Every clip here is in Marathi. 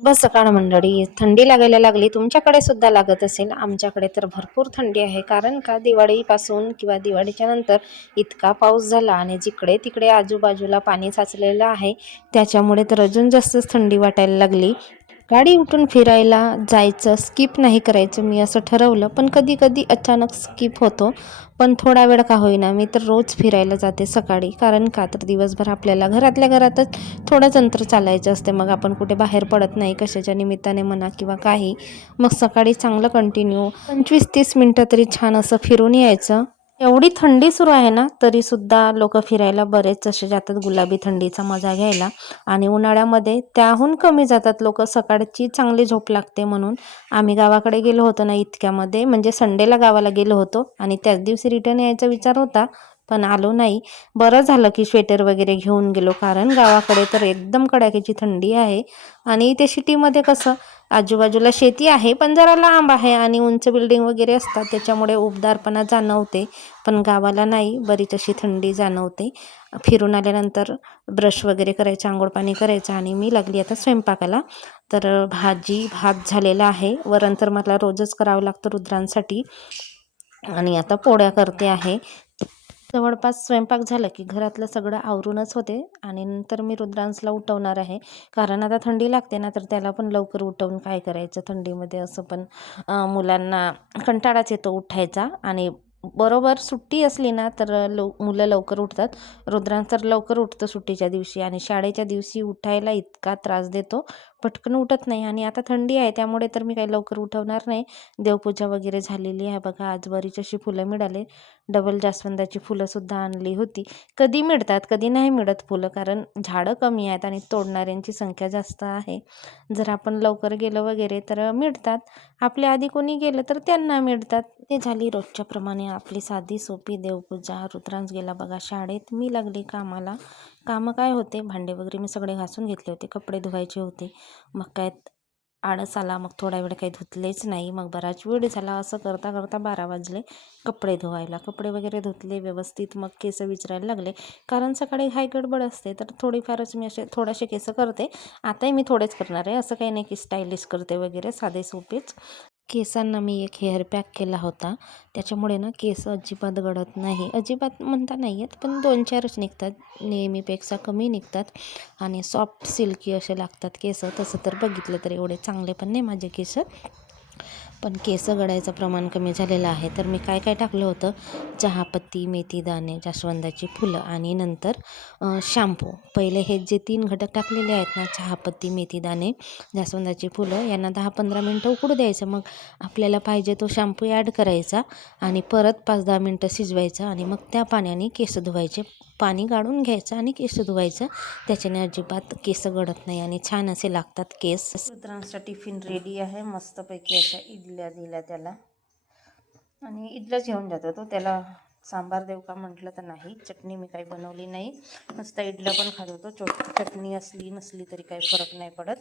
शुभ सकाळ मंडळी थंडी लागायला लागली तुमच्याकडे सुद्धा लागत असेल. आमच्याकडे तर भरपूर थंडी आहे कारण का दिवाळीपासून किंवा दिवाळीच्या नंतर इतका पाऊस झाला आणि जिकडे तिकडे आजूबाजूला पाणी साचलेलं आहे त्याच्यामुळे तर अजून जास्तच थंडी वाटायला लागली. गाडी उठून फिरायला जायचं स्किप नाही करायचं मी असं ठरवलं. पण कधी कधी अचानक स्किप होतो. पण थोडा वेळ का होईना मी तर रोज फिरायला जाते सकाळी. कारण का तर दिवसभर आपल्याला घरातल्या घरातच थोडंच अंतर चालायचं असते. मग आपण कुठे बाहेर पडत नाही कशाच्या निमित्ताने म्हणा किंवा काही. मग सकाळी चांगलं कंटिन्यू पंचवीस तीस मिनटं तरी छान असं फिरून यायचं. एवढी थंडी सुरू आहे ना तरीसुद्धा लोक फिरायला बरेच असे जातात गुलाबी थंडीचा मजा घ्यायला. आणि उन्हाळ्यामध्ये त्याहून कमी जातात लोक सकाळची चांगली झोप लागते म्हणून. आम्ही गावाकडे गेलो होतो ना इतक्यामध्ये म्हणजे संडेला गावाला गेलो होतो. आणि त्याच दिवशी रिटर्न यायचा विचार होता. पण आलो नाही. बरं झालं की स्वेटर वगैरे घेऊन गेलो कारण गावाकडे तर एकदम कडाक्याची थंडी आहे. आणि इथे सिटीमध्ये कसं आजूबाजूला शेती आहे पण जरा लांब आहे आणि उंच बिल्डिंग वगैरे असतात त्याच्यामुळे उबदारपणा जाणवते. पण गावाला नाही बरीच अशी थंडी जाणवते. फिरून आल्यानंतर ब्रश वगैरे करायचं आंघोळ पाणी करायचं आणि मी लागली आता स्वयंपाकाला. तर भाजी भात झालेला आहे. वरण तर मला रोजच करावं लागतं रुद्रांसाठी. आणि आता पोळ्या करते आहे. जवळपास स्वयंपाक झाला की घरातलं सगळं आवरूनच होते आणि नंतर मी रुद्रांसला उठवणार आहे. कारण आता थंडी लागते ना तर त्याला पण लवकर उठवून काय करायचं थंडीमध्ये असं पण मुलांना कंटाळाच येतो उठायचा. आणि बरोबर सुट्टी असली ना तर लव मुलं लवकर उठतात. रुद्रांश तर लवकर उठतं सुट्टीच्या दिवशी आणि शाळेच्या दिवशी उठायला इतका त्रास देतो. पटकन उठत नाही आणि आता थंडी आहे त्यामुळे तर मी काही लवकर उठवणार नाही. देवपूजा वगैरे झालेली आहे बघा आज बरीच अशी फुलं मिळाले. डबल जास्वंदाची फुलंसुद्धा आणली होती. कधी मिळतात कधी नाही मिळत फुलं कारण झाडं कमी आहेत आणि तोडणाऱ्यांची संख्या जास्त आहे. जर आपण लवकर गेलं वगैरे तर मिळतात. आपल्या आधी कोणी गेलं तर त्यांना मिळतात. ते झाली रोजच्याप्रमाणे आपली साधी सोपी देवपूजा. रुद्रांश गेला बघा शाळेत मी लागली कामाला. कामं काय होते? भांडे वगैरे मी सगळे घासून घेतले होते कपडे धुवायचे होते. मग काय आळस आला मग थोडा वेळ काही धुतलेच नाही. मग बराच वेळ झाला. असं करता करता बारा वाजले. कपडे धुवायला. कपडे वगैरे धुतले व्यवस्थित. मग केस विचारायला लागले. कारण सकाळी हाय गडबड असते. तर थोडीफारच मी असे थोडेसे केस करते. आताही मी थोडेच करणार आहे. असं काही नाही की स्टायलिश करते वगैरे. साधे सोपेच. केसांना मी एक हेअर पॅक केला होता. त्याच्यामुळे ना केस अजिबात गळत नाही. अजिबात म्हणता नाही आहेत पण दोन चारच निघतात. नेहमीपेक्षा कमी निघतात. आणि सॉफ्ट सिल्की असे लागतात केस. तसं तर बघितलं तर एवढे चांगले पण नाही माझे केस. पण केस गळायचं प्रमाण कमी झालेलं आहे. तर मी काय काय टाकलं होतं? चहापत्ती मेथी दाणे जास्वंदाची फुलं आणि नंतर शॅम्पू. पहिले हे जे तीन घटक टाकलेले आहेत ना चहापत्ती मेथी दाणे जास्वंदाची फुलं यांना दहा पंधरा मिनटं उकडू द्यायचं. मग आपल्याला पाहिजे तो शॅम्पू ॲड करायचा आणि परत पाच दहा मिनटं शिजवायचं आणि मग त्या पाण्याने केस धुवायचे. पाणी गाळून घ्यायचं आणि केस धुवायचं. त्याच्याने अजिबात केस गळत नाही आणि छान असे लागतात केस. मित्रांचा टिफिन रेडी आहे. मस्तपैकी अशा इडल्या दिल्या त्याला. आणि इडल्याच घेऊन जातो तो. त्याला सांबार देऊ का म्हटलं तर नाही. चटणी मी काही बनवली नाही. मस्त इडल्या पण खात होतो. चो चटणी असली नसली तरी काही फरक नाही पडत.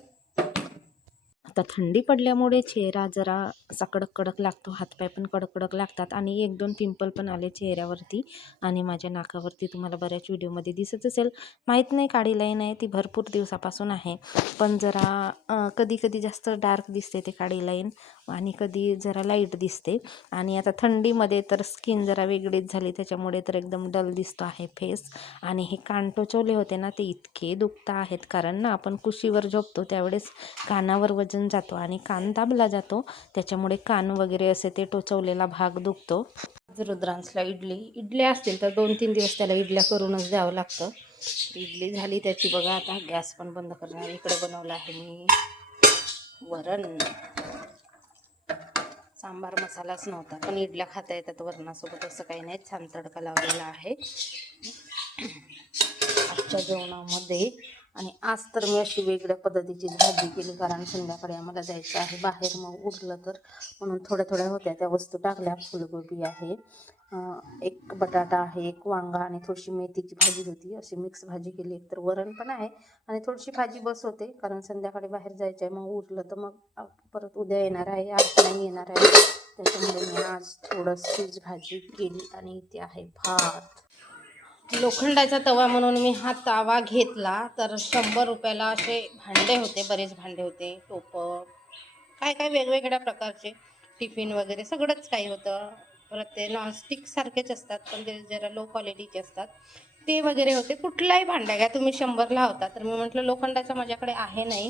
आता थंडी पडल्यामुळे चेहरा जरा असा कडक कडक लागतो. हातपाय पण कडक कडक लागतात आणि एक दोन पिंपल पण आले चेहऱ्यावरती आणि माझ्या नाकावरती. तुम्हाला बऱ्याच व्हिडिओमध्ये दिसत असेल. माहीत नाही काळी लाईन आहे ती भरपूर दिवसापासून आहे. पण जरा कधी कधी जास्त डार्क दिसते ते काळी लाईन. आणि कधी जरा लाइट दिसते. आणि आता थंडीमध्ये तर स्किन जरा वेगळीच झाली त्याच्यामुळे तर एकदम डल दिसतो आहे फेस. आणि हे कान टोचवले होते ना ते इतके दुखता आहेत. कारण ना आपण कुशीवर झोपतो त्यावेळेस कानावर वजन जातो आणि कान दाबला जातो. त्याच्यामुळे कान वगैरे असे ते टोचवलेला भाग दुखतो. रुद्रांसला इडली इडल्या असतील तर दोन तीन दिवस त्याला इडल्या करूनच द्यावं लागतं. इडली झाली त्याची बघा आता गॅस पण बंद करणार इकडे बनवलं आहे मी. वरण. सांबार मसालाच नव्हता. पण इडल्या खाता येतात वरणासोबत. असं काही नाही. छान तडका लावलेला आहे. आजच्या जेवणामध्ये. आणि आज तर मी अशी वेगळ्या पद्धतीची भाजी केली कारण संध्याकाळी आम्हाला जायचं आहे. बाहेर मग उरलं तर. म्हणून थोड्या थोड्या होत्या त्या वस्तू टाकल्या. फुलगोबी आहे. एक बटाटा आहे एक वांगा आणि थोडीशी मेथीची भाजी होती. अशी मिक्स भाजी केली. एक तर वरण पण आहे आणि थोडीशी भाजी बस होते. कारण संध्याकाळी बाहेर जायचं आहे मग उरलं तर मग परत उद्या येणार आहे आज नाही येणार आहे. त्याच्यामुळे मी आज थोडंशीच भाजी केली आणि इथे आहे भात. लोखंडाचा तवा म्हणून मी हा तावा घेतला. तर शंभर रुपयाला असे भांडे होते बरेच भांडे होते. टोपं काय काय वेगवेगळ्या प्रकारचे टिफिन वगैरे सगळंच काही होतं. परत ते नॉनस्टिक सारखेच असतात पण ते जरा लो क्वालिटीचे असतात. ते वगैरे होते. कुठलाही भांड्या घ्या. तुम्ही शंभरला होता. तर मी म्हटलं लोखंडाचा माझ्याकडे आहे नाही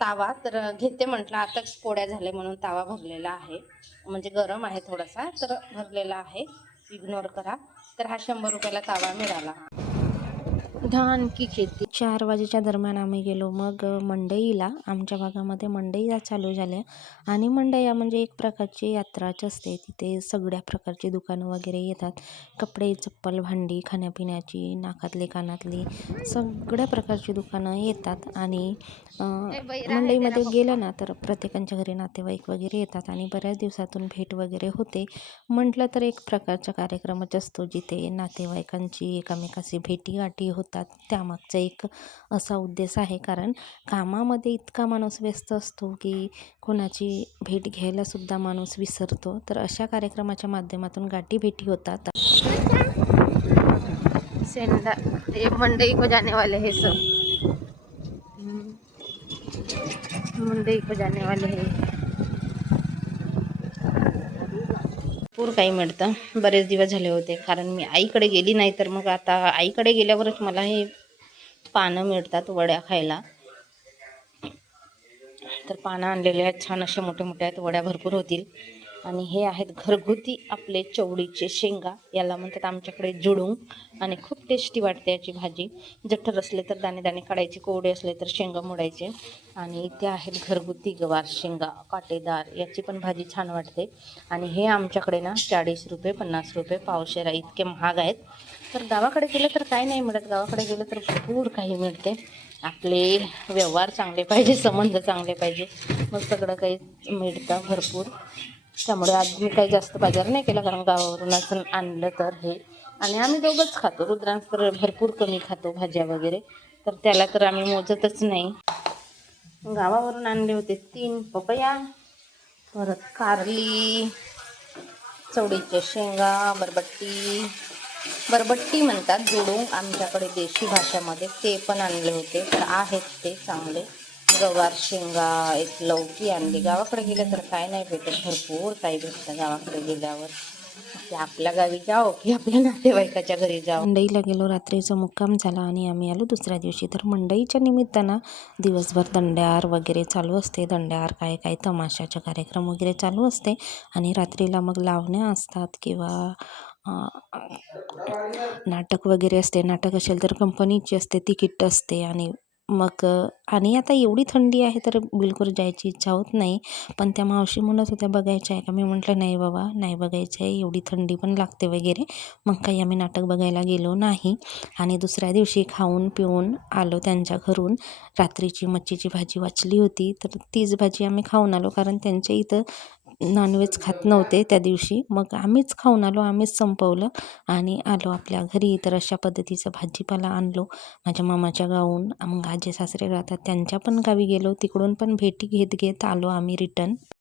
तावा. तर घेते म्हटलं आताच पोळ्या झाले म्हणून तावा भरलेला आहे. म्हणजे गरम आहे थोडासा तर भरलेला आहे. इग्नोर करा. तर हा शंभर रुपयाला तावा मिळाला. धान की खेती. चार वाजेच्या दरम्यान आम्ही गेलो. मग मंडईला. आमच्या भागामध्ये मंडई चालू झाल्या. आणि मंडया म्हणजे एक प्रकारची यात्राच असते. तिथे सगळ्या प्रकारची दुकानं वगैरे येतात. कपडे चप्पल भांडी खाण्यापिण्याची नाकातली कानातली सगळ्या प्रकारची दुकानं येतात. आणि मंडईमध्ये गेलं ना तर प्रत्येकाच्या घरी नातेवाईक वगैरे येतात आणि बऱ्याच दिवसातून भेट वगैरे होते. म्हटलं तर एक प्रकारचा कार्यक्रमच असतो जिथे नातेवाईकांची एकमेकाशी भेटीगाठी होतात त्यामागचा एक असा उद्देश आहे. कारण कामामध्ये इतका माणूस व्यस्त असतो की कोणाची भेट घ्यायलासुद्धा माणूस विसरतो. तर अशा कार्यक्रमाच्या माध्यमातून गाठी भेटी होतात. सेंडा ये मंडई को जाने वाले हैं सब मंडई को जाने वाले हैं. भरपूर काही मिळतं. बरेच दिवस झाले होते. कारण मी आईकडे गेली नाही तर मग आता आईकडे गेल्यावरच मला हे पानं मिळतात वड्या खायला. तर पानं आणलेले आहेत. छान अशा मोठ्या मोठ्या आहेत. वड्या भरपूर होतील. आणि हे आहेत घरगुती आपले चवडीचे शेंगा याला म्हणतात आमच्याकडे जुडूंग आणि खूप टेस्टी वाटते याची भाजी. जठर असले तर दाणे दाणे काढायचे कोवडे असले तर शेंगा मोडायचे. आणि इथे आहेत घरगुती गवार शेंगा काटेदार याची पण भाजी छान वाटते. आणि हे आमच्याकडे ना चाळीस रुपये पन्नास रुपये पावशेरा इतके महाग आहेत. तर गावाकडे गेलं तर काय नाही मिळत. गावाकडे गेलं तर भरपूर काही मिळते. आपले व्यवहार चांगले पाहिजे संबंध चांगले पाहिजे. मग सगळं काही मिळतं भरपूर. त्यामुळे आज मी काही जास्त बाजार नाही केला कारण गावावरूनच आणलं तर हे. आणि आम्ही दोघंच खातो रुद्रांश तर भरपूर कमी खातो भाज्या वगैरे. तर त्याला तर आम्ही मोजतच नाही. गावावरून आणले होते तीन पपया परत कारली चवडीच्या शेंगा बरबट्टी. बरबट्टी म्हणतात जोडून आमच्याकडे देशी भाषामध्ये ते पण आणले होते. तर आहेत ते चांगले. गवार शेंगा एक लौकी आणली. गावाकडे गेलं तर काय नाही भेटत. भरपूर काही भेटतं गावाकडे गेल्यावर. ते आपल्या गावी जाओ की आपल्या नातेवाईकाच्या घरी जाओ मंडईला गेलो रात्रीचा मुक्काम झाला आणि आम्ही आलो दुसऱ्या दिवशी. तर मंडईच्या निमित्तानं दिवसभर दंड्यार वगैरे चालू असते. दंड्यार काय काय तमाशाचे कार्यक्रम वगैरे चालू असते. आणि रात्रीला मग लावण्या असतात किंवा नाटक वगैरे असते. नाटक असेल तर कंपनीची असते तिकीट असते आणि मग आणि आता एवढी थंडी आहे तर बिलकुल जायची इच्छा होत नाही. पण त्या मावशी म्हणत होत्या बघायच्या आहे का? मी म्हटलं नाही बाबा नाही बघायचं आहे एवढी थंडी पण लागते वगैरे. मग काही आम्ही नाटक बघायला गेलो नाही. आणि दुसऱ्या दिवशी खाऊन पिऊन आलो त्यांच्या घरून. रात्रीची मच्छीची भाजी वाचली होती. तर तीच भाजी आम्ही खाऊन आलो. कारण त्यांच्या इथं नॉनव्हेज खात नव्हते त्या दिवशी. मग आम्हीच खाऊन आलो आम्हीच संपवलं आणि आलो आपल्या घरी. तर अशा पद्धतीचं भाजीपाला आणलो माझ्या मामाच्या गावून. मग आजे सासरे राहतात त्यांच्या पण गावी गेलो. तिकडून पण भेटी घेत घेत आलो आम्ही रिटर्न